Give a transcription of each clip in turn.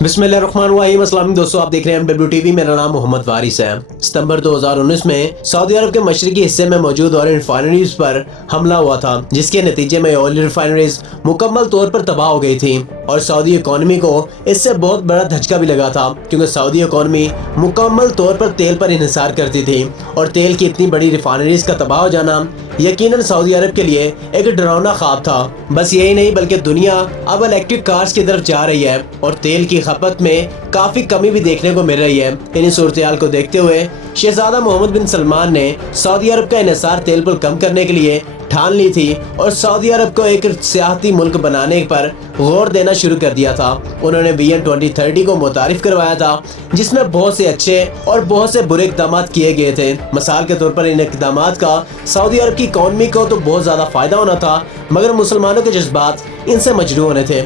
बिस्मिल्लाहिर्रहमानिर्रहीम। अस्सलाम दोस्तों, आप देख रहे हैं MWTV। मेरा नाम मोहम्मद वारिस है। सितंबर 2019 में सऊदी अरब के मशरकी हिस्से में मौजूद ऑयल रिफाइनरीज पर हमला हुआ था, जिसके नतीजे में ऑयल रिफाइनरीज मुकम्मल तौर पर तबाह हो गई थी और सऊदी इकोनॉमी को इससे बहुत बड़ा धचका भी लगा था, क्योंकि सऊदी इकोनॉमी मुकम्मल तौर पर तेल पर इन्हिसार करती थी और तेल की इतनी बड़ी रिफाइनरीज का तबाह हो जाना यकीनन सऊदी अरब के लिए एक डरावना ख्वाब था। बस यही नहीं बल्कि दुनिया अब इलेक्ट्रिक कार्स की तरफ जा रही है और तेल की खपत में काफ़ी कमी भी देखने को मिल रही है। इन्हीं सूरत-ए-हाल को देखते हुए शहजादा मोहम्मद बिन सलमान ने सऊदी अरब का इन्हिसार तेल पर कम करने के लिए ठान ली थी और सऊदी अरब को एक सियाहती मुल्क बनाने पर गौर देना शुरू कर दिया था। उन्होंने विजन 2030 को मुतारिफ करवाया था, जिसमें बहुत से अच्छे और बहुत से बुरे इक़दाम किए गए थे। मिसाल के तौर पर इन इक़दाम का सऊदी अरब की इकॉनमी को तो बहुत ज़्यादा फ़ायदा होना था, मगर मुसलमानों के जज्बात इनसे मजरू होने थे।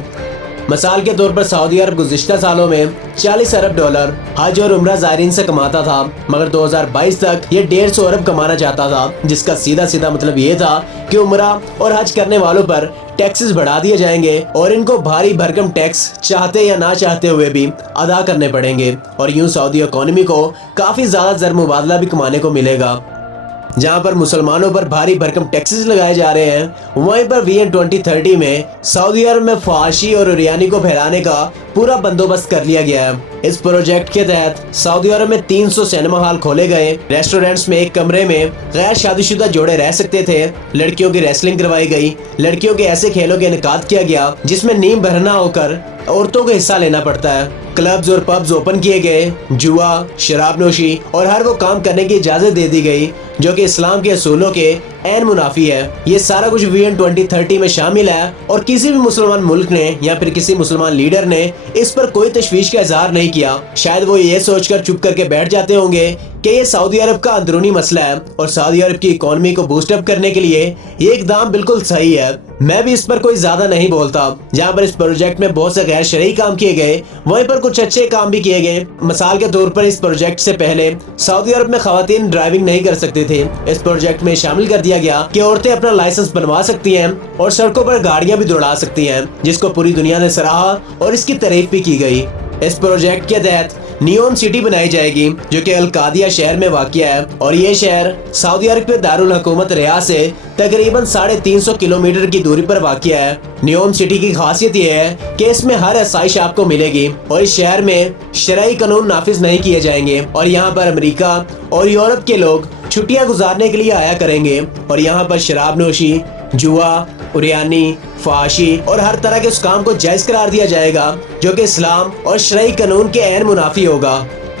मिसाल के तौर पर सऊदी अरब गुज़िश्ता सालों में 40 अरब डॉलर हज और उम्रा ज़ायरीन से कमाता था, मगर 2022 तक ये 150 अरब कमाना चाहता था, जिसका सीधा सीधा मतलब ये था कि उम्रा और हज करने वालों पर टैक्सेस बढ़ा दिए जाएंगे और इनको भारी भरकम टैक्स चाहते या ना चाहते हुए भी अदा करने पड़ेंगे और यूं सऊदी इकोनॉमी को काफ़ी ज़्यादा ज़र मुबादला भी कमाने को मिलेगा। जहाँ पर मुसलमानों पर भारी भरकम टैक्सेस लगाए जा रहे हैं, वहीं पर विजन 2030 में सऊदी अरब में फहाशी और उरियानी को फैलाने का पूरा बंदोबस्त कर लिया गया है। इस प्रोजेक्ट के तहत सऊदी अरब में 300 सिनेमा हॉल खोले गए। रेस्टोरेंट्स में एक कमरे में गैर शादीशुदा जोड़े रह सकते थे। लड़कियों की रेसलिंग करवाई गई। लड़कियों के ऐसे खेलों का इनेकाद किया गया जिसमें नीम भरना होकर औरतों को हिस्सा लेना पड़ता है। क्लब्स और पब्स ओपन किए गए। जुआ, शराब नोशी और हर वो काम करने की इजाज़त दे दी गई जो कि इस्लाम के असूलों के ऐन मुनाफी है। ये सारा कुछ विजन 2030 में शामिल है और किसी भी मुसलमान मुल्क ने या फिर किसी मुसलमान लीडर ने इस पर कोई तशवीश का इजहार नहीं किया। शायद वो ये सोचकर चुप करके बैठ जाते होंगे कि ये सऊदी अरब का अंदरूनी मसला है और सऊदी अरब की इकोनॉमी को बूस्टअप करने के लिए ये इकदाम बिल्कुल सही है। मैं भी इस पर कोई ज्यादा नहीं बोलता। जहाँ पर इस प्रोजेक्ट में बहुत से गैर शरई काम किए गए, वहीं पर कुछ अच्छे काम भी किए गए। मिसाल के तौर पर इस प्रोजेक्ट से पहले सऊदी अरब में खवातीन ड्राइविंग नहीं कर सकते थे। इस प्रोजेक्ट में शामिल कर दिया गया कि औरतें अपना लाइसेंस बनवा सकती हैं और सड़कों पर गाड़ियां भी दौड़ा सकती हैं, जिसको पूरी दुनिया ने सराहा और इसकी तारीफ भी की गई। इस प्रोजेक्ट के तहत नियोम सिटी बनाई जाएगी जो कि अल-कादिया शहर में वाक़िया है और ये शहर सऊदी अरब के दारुल हुकूमत रियाद से तकरीबन 350 किलोमीटर की दूरी पर वाक़िया है। नियोम सिटी की खासियत ये है कि इसमें हर आसाइश आपको मिलेगी और इस शहर में शरई कानून नाफिज नहीं किए जाएंगे और यहाँ पर अमेरिका और यूरोप के लोग छुट्टियाँ गुजारने के लिए आया करेंगे और यहाँ पर शराब नोशी, जुआ, उरियानी, फहाशी और हर तरह के उस काम को जायज़ करार दिया जाएगा जो कि इस्लाम और शरई कानून के ऐन मुनाफी होगा।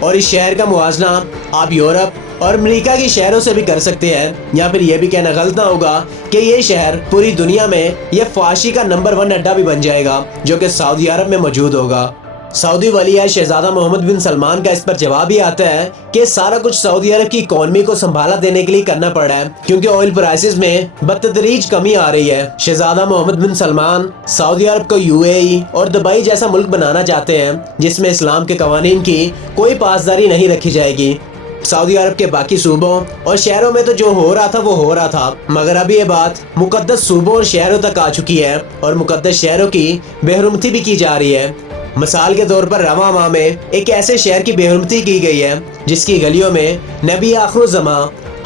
और इस शहर का मुवाजना आप यूरोप और अमेरिका के शहरों से भी कर सकते हैं। या फिर यह भी कहना गलत ना होगा कि ये शहर पूरी दुनिया में ये फहाशी का नंबर 1 अड्डा भी बन जाएगा जो कि सऊदी अरब में मौजूद होगा। सऊदी वली शहजादा मोहम्मद बिन सलमान का इस पर जवाब ही आता है कि सारा कुछ सऊदी अरब की इकोनॉमी को संभाला देने के लिए करना पड़ रहा है, क्योंकि ऑयल प्राइसेस में बतदरीज कमी आ रही है। शहजादा मोहम्मद बिन सलमान सऊदी अरब को UAE और दुबई जैसा मुल्क बनाना चाहते हैं जिसमें इस्लाम के कवानीन की कोई पासदारी नहीं रखी जाएगी। सऊदी अरब के बाकी सूबों और शहरों में तो जो हो रहा था वो हो रहा था, मगर अभी ये बात मुकद्दस सूबों और शहरों तक आ चुकी है और मुकद्दस शहरों की बेहरुमती भी की जा रही है। मिसाल के तौर पर रवा माह में एक ऐसे शहर की बेहरुमती की गई है जिसकी गलियों में नबी आखिरुज़्ज़मा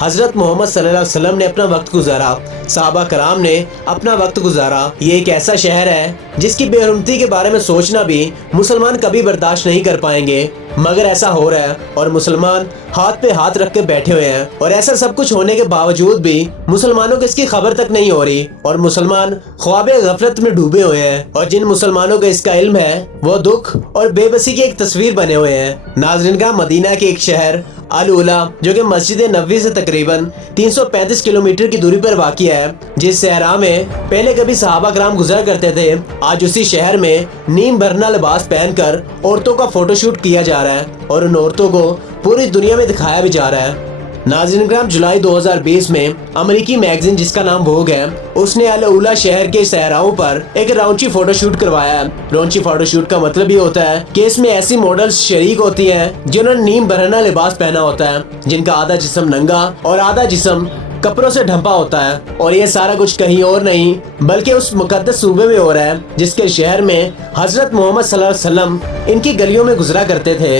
हज़रत मोहम्मद सल्लल्लाहु अलैहि वसल्लम ने अपना वक्त गुजारा, सहाबा कराम ने अपना वक्त गुजारा। ये एक ऐसा शहर है जिसकी बेहरुमती के बारे में सोचना भी मुसलमान कभी बर्दाश्त नहीं कर पाएंगे, मगर ऐसा हो रहा है और मुसलमान हाथ पे हाथ रख के बैठे हुए हैं और ऐसा सब कुछ होने के बावजूद भी मुसलमानों को इसकी खबर तक नहीं हो रही और मुसलमान ख्वाबे गफलत में डूबे हुए हैं और जिन मुसलमानों को इसका इल्म है वो दुख और बेबसी की एक तस्वीर बने हुए हैं। नाज़रीन का मदीना के एक शहर अल-उला जो कि मस्जिद नबवी से तकरीबन 335 किलोमीटर की दूरी पर वाक़िया है, जिस सहरा में पहले कभी सहाबा कराम गुजरा करते थे, आज उसी शहर में नीम भरना लिबास पहनकर औरतों का फोटोशूट किया जा रहा है और उन औरतों को पूरी दुनिया में दिखाया भी जा रहा है। नाज़रीन कराम, जुलाई 2020 में अमेरिकी मैगजीन जिसका नाम वोग है, उसने अल-उला शहर के सहराओं पर एक रौंची फोटोशूट करवाया है। रौंची फोटोशूट का मतलब ये होता है कि इसमें ऐसी मॉडल्स शरीक होती हैं जिन्होंने नीम भरना लिबास पहना होता है, जिनका आधा जिस्म नंगा और आधा जिस्म कपड़ों से ढंपा होता है और ये सारा कुछ कहीं और नहीं बल्कि उस मुकद्दस सूबे में हो रहा है जिसके शहर में हजरत मोहम्मद सल्लल्लाहु अलैहि वसल्लम इनकी गलियों में गुजरा करते थे।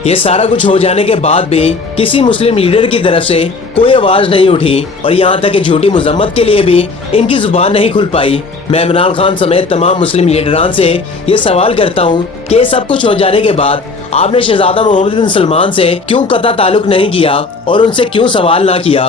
ये सारा कुछ हो जाने के बाद भी किसी मुस्लिम लीडर की तरफ से कोई आवाज नहीं उठी और यहाँ तक कि झूठी मजम्मत के लिए भी इनकी जुबान नहीं खुल पाई। मैं इमरान खान समेत तमाम मुस्लिम लीडरान से ये सवाल करता हूँ कि ये सब कुछ हो जाने के बाद आपने शहजादा मोहम्मद बिन सलमान से क्यों कतई ताल्लुक नहीं किया और उनसे क्यों सवाल ना किया।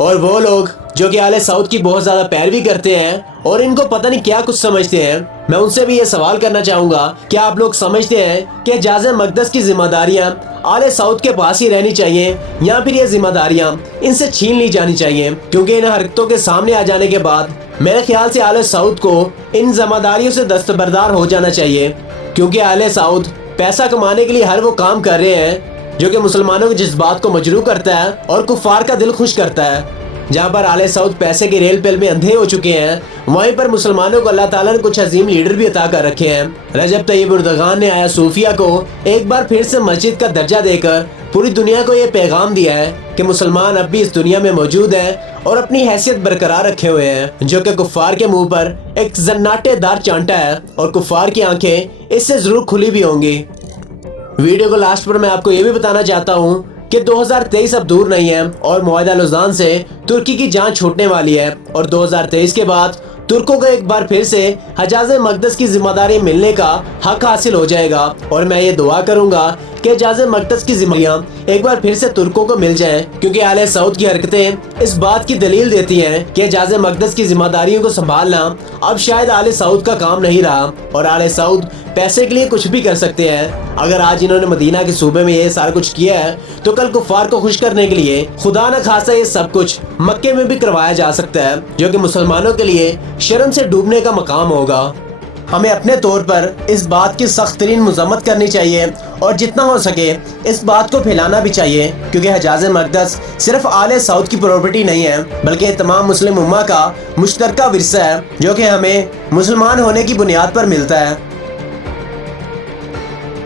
और वो लोग जो कि आले सऊद की बहुत ज्यादा पैरवी करते हैं और इनको पता नहीं क्या कुछ समझते हैं, मैं उनसे भी ये सवाल करना चाहूंगा कि आप लोग समझते हैं कि जाज़े मक़दस की जिम्मेदारियां आले सऊद के पास ही रहनी चाहिए या फिर ये जिम्मेदारियां इनसे छीन ली जानी चाहिए, क्योंकि इन हरकतों के सामने आ जाने के बाद मेरे ख्याल से आले सऊद को इन जिम्मेदारियों से दस्तबरदार हो जाना चाहिए, क्योंकि आले सऊद पैसा कमाने के लिए हर वो काम कर रहे हैं जो कि मुसलमानों के जज्बात को मजरू करता है और कुफार का दिल खुश करता है। जहाँ पर आले सऊद पैसे के रेल पेल में अंधे हो चुके हैं, वहीं पर मुसलमानों को अल्लाह ताला ने कुछ अजीम लीडर भी अता कर रखे हैं। रजब तैयब एर्दोगान ने आया सूफिया को एक बार फिर से मस्जिद का दर्जा देकर पूरी दुनिया को ये पैगाम दिया है कि मुसलमान अब भी इस दुनिया में मौजूद है और अपनी हैसियत बरकरार रखे हुए हैं, जो कि कुफार के मुंह पर एक जन्नाटेदार चांटा है और कुफार की आंखें इससे जरूर खुली भी होंगी। वीडियो को लास्ट पर मैं आपको ये भी बताना चाहता हूँ कि 2023 अब दूर नहीं है और मुआहिदा लौज़ान से तुर्की की जान छूटने वाली है और 2023 के बाद तुर्कों को एक बार फिर से हजाज़े मक़दस की जिम्मेदारी मिलने का हक हासिल हो जाएगा। और मैं ये दुआ करूंगा कि हजाज़े मक़दस की जिम्मेदारियां एक बार फिर से तुर्कों को मिल जाएं, क्योंकि आले सऊद की हरकतें इस बात की दलील देती हैं कि हजाज़े मक़दस की जिम्मेदारियों को संभालना अब शायद आले सऊद का काम नहीं रहा और आले सऊद पैसे के लिए कुछ भी कर सकते हैं। अगर आज इन्होंने मदीना के सूबे में ये सारा कुछ किया है तो कल कुफार को खुश करने के लिए खुदा न खासा ये सब कुछ मक्के में भी करवाया जा सकता है, जो कि मुसलमानों के लिए शर्म से डूबने का मकाम होगा। हमें अपने तौर पर इस बात की सख्त तरीन मजम्मत करनी चाहिए और जितना हो सके इस बात को फैलाना भी चाहिए, क्योंकि हजाज़े मक़दस सिर्फ आले सऊद की प्रॉपर्टी नहीं है बल्कि तमाम मुस्लिम उम्मा का मुश्तरका विरसा है, जो कि हमें मुसलमान होने की बुनियाद पर मिलता है।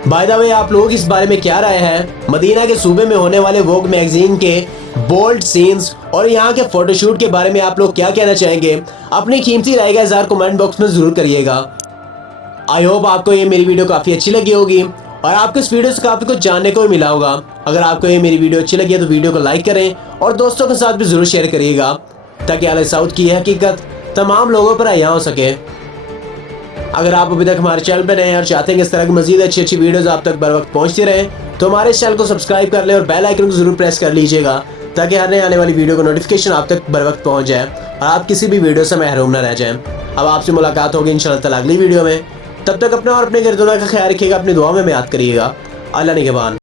बाय द वे, आप लोग इस बारे में क्या राय है? मदीना के सूबे में होने वाले वोग मैगजीन के बोल्ड सीन्स और यहाँ के फोटोशूट के बारे में आप लोग क्या कहना चाहेंगे? अपनी कीमती राय का इज़हार कमेंट बॉक्स में ज़रूर करिएगा। आई होप आपको ये मेरी वीडियो काफ़ी अच्छी लगी होगी और आपको इस वीडियो से काफ़ी कुछ जानने को भी मिला होगा। अगर आपको ये मेरी वीडियो अच्छी लगी है तो वीडियो को लाइक करें और दोस्तों के साथ भी ज़रूर शेयर करिएगा, ताकि आले सऊद की यह हकीकत तमाम लोगों पर आया हो सके। अगर आप अभी तक हमारे चैनल पर नए हैं और चाहते हैं कि इस तरह की मज़ीद अच्छी अच्छी वीडियोज़ आप तक बर वक्त पहुँचती रहें तो हमारे इस चैनल को सब्सक्राइब कर लें और बेल आइकन को ज़रूर प्रेस कर लीजिएगा, ताकि हर नए आने वाली वीडियो को नोटिफिकेशन आप तक बर वक्त पहुँच जाए और आप किसी भी वीडियो से महरूम न रह जाएं। अब आपसे मुलाकात होगी इंशाअल्लाह ताला अगली वीडियो में। तब तक अपना और अपने गिरदोना का ख्याल रखिएगा, अपनी दुआ में याद करिएगा। अल्लाह निगहबान।